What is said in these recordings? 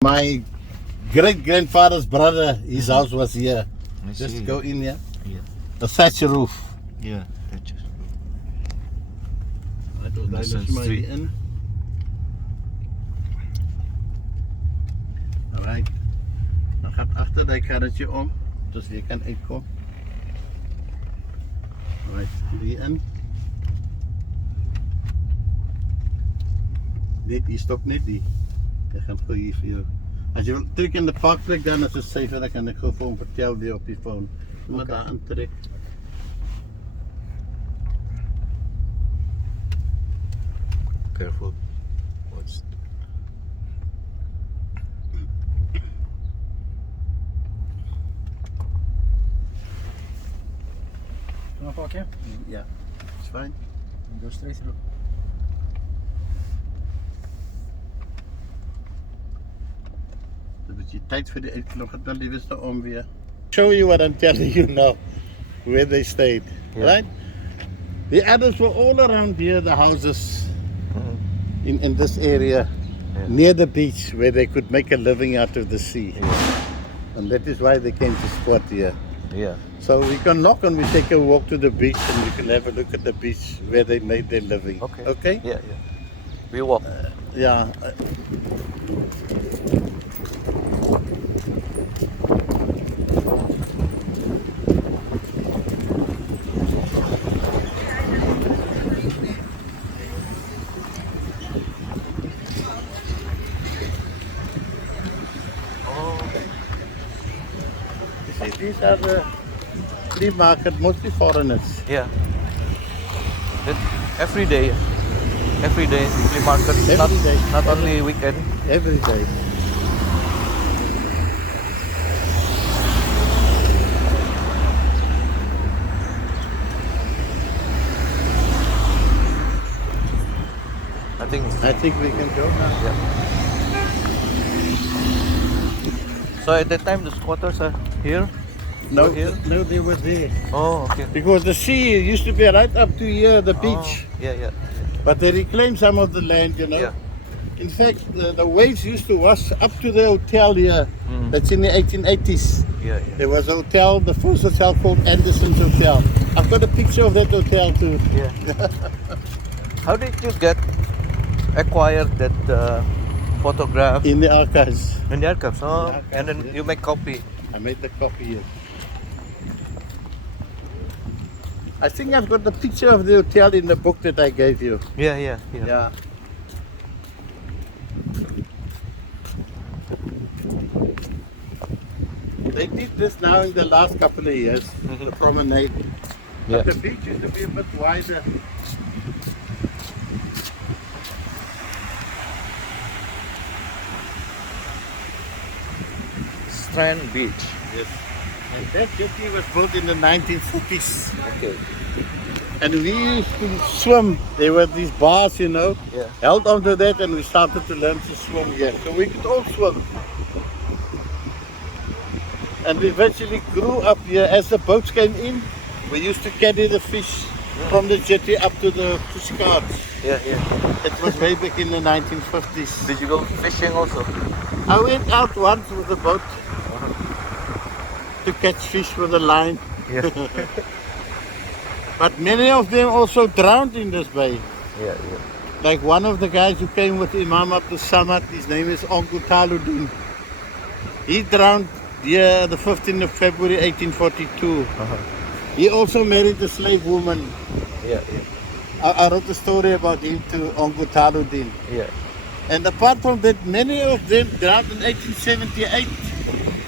My great-grandfather's brother, his house was here. Just go in here. Yeah. The thatch roof. Yeah, that's just. Dit is my in. Alright. Dan gaat achter die karretje om, dus je kan uitkom. Alright, die in. Net, hier stop net die. Jy gaan gou hier vir jou. As jy wil trek in die parkplek dan is dit safer, dan kan ek gou vir hom vertel weer op die phone. Maar daar intrek. Careful. What's Can I park here? Yeah, it's fine. And go straight through. Dat je tijd voor de uitknop gaat, dan liever de om weer. Show you what I'm telling you now, where they stayed, right? The others were all around here, the houses in this area, near the beach, where they could make a living out of the sea. And that is why they came to squat here. Yeah. So we can knock and we take a walk to the beach and we can have a look at the beach where they made their living. Okay. Okay? Yeah, yeah. We walk. Yeah. These are the flea market, mostly foreigners. Yeah. Every day flea market. Every day. Not only weekend. Every day. I think we can go now. Yeah. So at that time the squatters are here? No, here? no, they were there. Oh, okay. Because the sea used to be right up to here, the beach. Yeah, yeah. But they reclaimed some of the land, you know. Yeah. In fact, the waves used to wash up to the hotel here. That's in the 1880s. Yeah, yeah. There was a hotel, the first hotel called Anderson's Hotel. I've got a picture of that hotel too. Yeah. How did you acquire that photograph? In the archives. In the archives. Oh, In the archives, and then yeah. you make copy. I made the copy here. I think I've got the picture of the hotel in the book that I gave you. Yeah, yeah, yeah. Yeah. They did this now in the last couple of years, the promenade. Yeah. But the beach used to be a bit wider. Strand Beach. Yes. And that jetty was built in the 1940s. Okay. And we used to swim. There were these bars, you know. Yeah. Held onto that and we started to learn to swim here. So we could all swim. And we eventually grew up here. As the boats came in, we used to carry the fish from the jetty up to the fish carts. Yeah, yeah. It was way back in the 1950s. Did you go fishing also? I went out once with a boat to catch fish with a line. Yeah. But many of them also drowned in this bay. Yeah, yeah. Like one of the guys who came with Imam up to Samad, his name is Uncle Taluddin. He drowned here the 15th of February 1842. He also married a slave woman. Yeah, yeah. I wrote a story about him to Uncle Taluddin. Yeah. And apart from that, many of them drowned in 1878.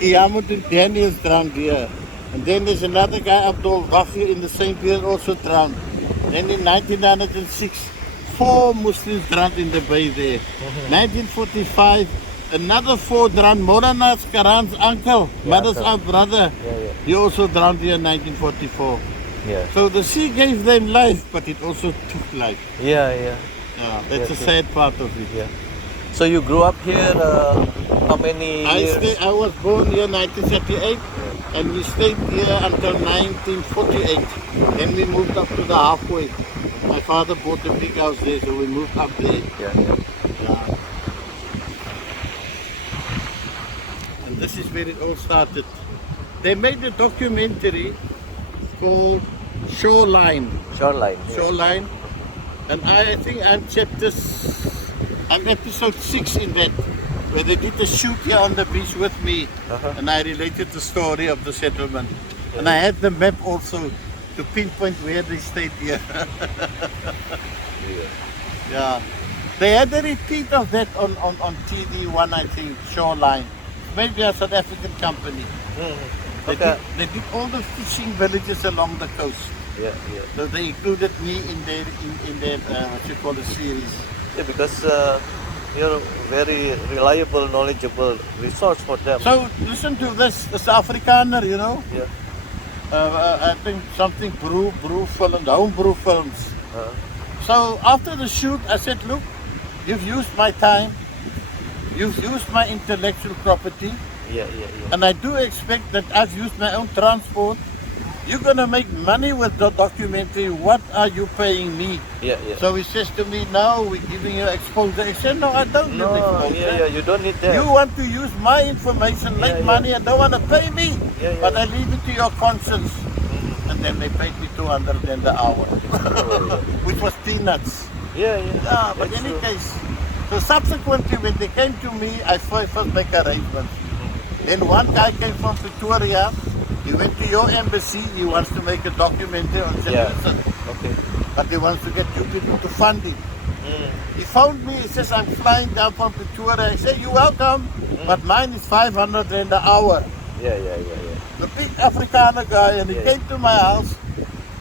Iyamuddin Daniels drowned here. And then there's another guy, Abdul Wafi, in the same period also drowned. Then in 1906, 4 Muslims drowned in the bay there. 1945, another 4 drowned. Maulana Karan's uncle, mother's brother, he also drowned here in 1944. Yeah. So the sea gave them life, but it also took life. Yeah, yeah. That's the sad part of it. Yeah. So you grew up here how many years? I was born here in 1938 and we stayed here until 1948. Then we moved up to the halfway. My father bought a big house there, so we moved up there. Yeah, yeah. Yeah. And this is where it all started. They made a documentary called Shoreline. Shoreline. Yeah. Shoreline. And I think I'm episode 6 in that, where they did a shoot here on the beach with me, and I related the story of the settlement. And I had the map also to pinpoint where they stayed here. Yeah. They had a repeat of that on TD1, I think, Shoreline. Maybe a South African company. They did all the fishing villages along the coast. Yeah. So they included me in their what you call a series. Yeah, because you're very reliable, knowledgeable resource for them. So listen to this Afrikaner, you know. Yeah. I think something brew films, homebrew films. So after the shoot, I said, look, you've used my time, you've used my intellectual property, Yeah. and I do expect that I've used my own transport. You're gonna make money with the documentary. What are you paying me? Yeah. So he says to me, no, we're giving you exposure. I said, no, I don't need exposure. Yeah, you don't need that. You want to use my information, make money, and don't want to pay me. But I leave it to your conscience. And then they paid me 200 an hour, which was peanuts. Yeah. But in any case, so subsequently when they came to me, I first make arrangements. Then one guy came from Pretoria. He went to your embassy. He wants to make a documentary on journalism. Okay. But he wants to get you people to fund it. He phoned me. He says, I'm flying down from Pretoria. I said, you're welcome. But mine is 500 an hour. Yeah. The big Afrikaner guy, and he came to my house,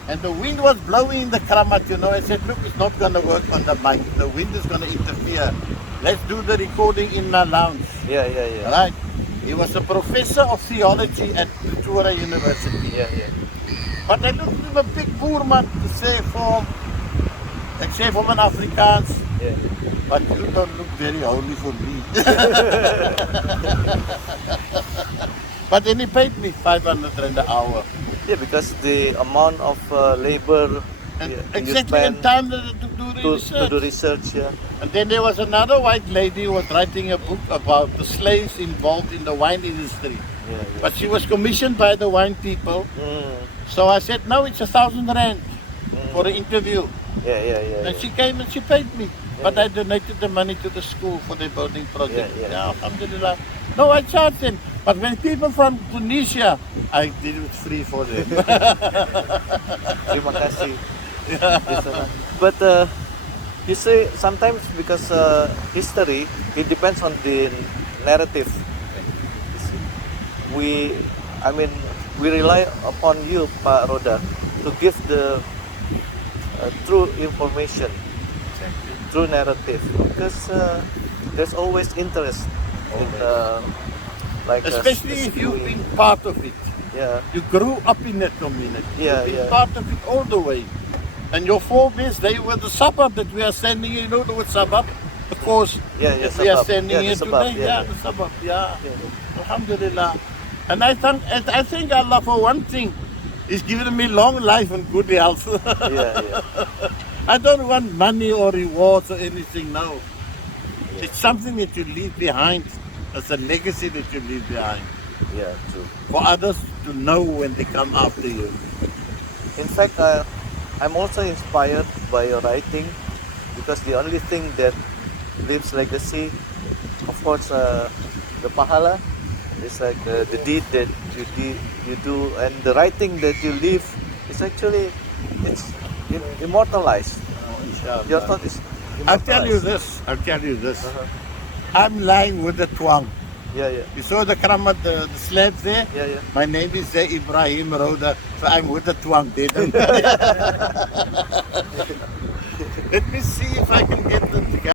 and the wind was blowing in the kramat, you know. I said, look, it's not going to work on the mic. The wind is going to interfere. Let's do the recording in my lounge. Yeah. Right? He was a professor of theology at Pretoria University. Yeah. But I looked at him a big boerman to say for, ek sê vir my Afrikaans, Yeah. but you don't look very holy for me. But then he paid me 500 an hour. Yeah, because the amount of labor And you exactly in spend time to do the to research. do research. Yeah. And then there was another white lady who was writing a book about the slaves involved in the wine industry. Yeah. But she was commissioned by the wine people. So I said, no, it's 1,000 rand for the interview. Yeah. And she came and she paid me. But I donated the money to the school for the building project. Yeah. Alhamdulillah. No, I charged them. But when people from Tunisia, I did it free for them. Terima kasih. But you say sometimes because history, it depends on the narrative. We rely upon you, Pak Roda, to give the true information, true narrative, because there's always interest in like Especially if you've been part of it. Yeah. You grew up in that community. Yeah, You've been yeah. part of it all the way. And your forebears, they were the suburb that we are standing here. You know the word suburb? Of course, Yeah, that we are suburb. standing Yeah, here the suburb, today. yeah. The suburb. Alhamdulillah. And I thank Allah for one thing. He's given me long life and good health. Yeah. I don't want money or rewards or anything now. It's something that you leave behind. It's a legacy that you leave behind. Yeah, true. For others to know when they come after you. In fact, I'm also inspired by your writing, because the only thing that leaves legacy, of course, the pahala is like the deed that you do, and the writing that you leave is actually immortalized. Your thought is I'll tell you immortalized. this. I'm lying with the twang. Yeah. You saw the kramat, the slabs there? Yeah. My name is Ibrahim Roda, so I'm with the twang. Let me see if I can get the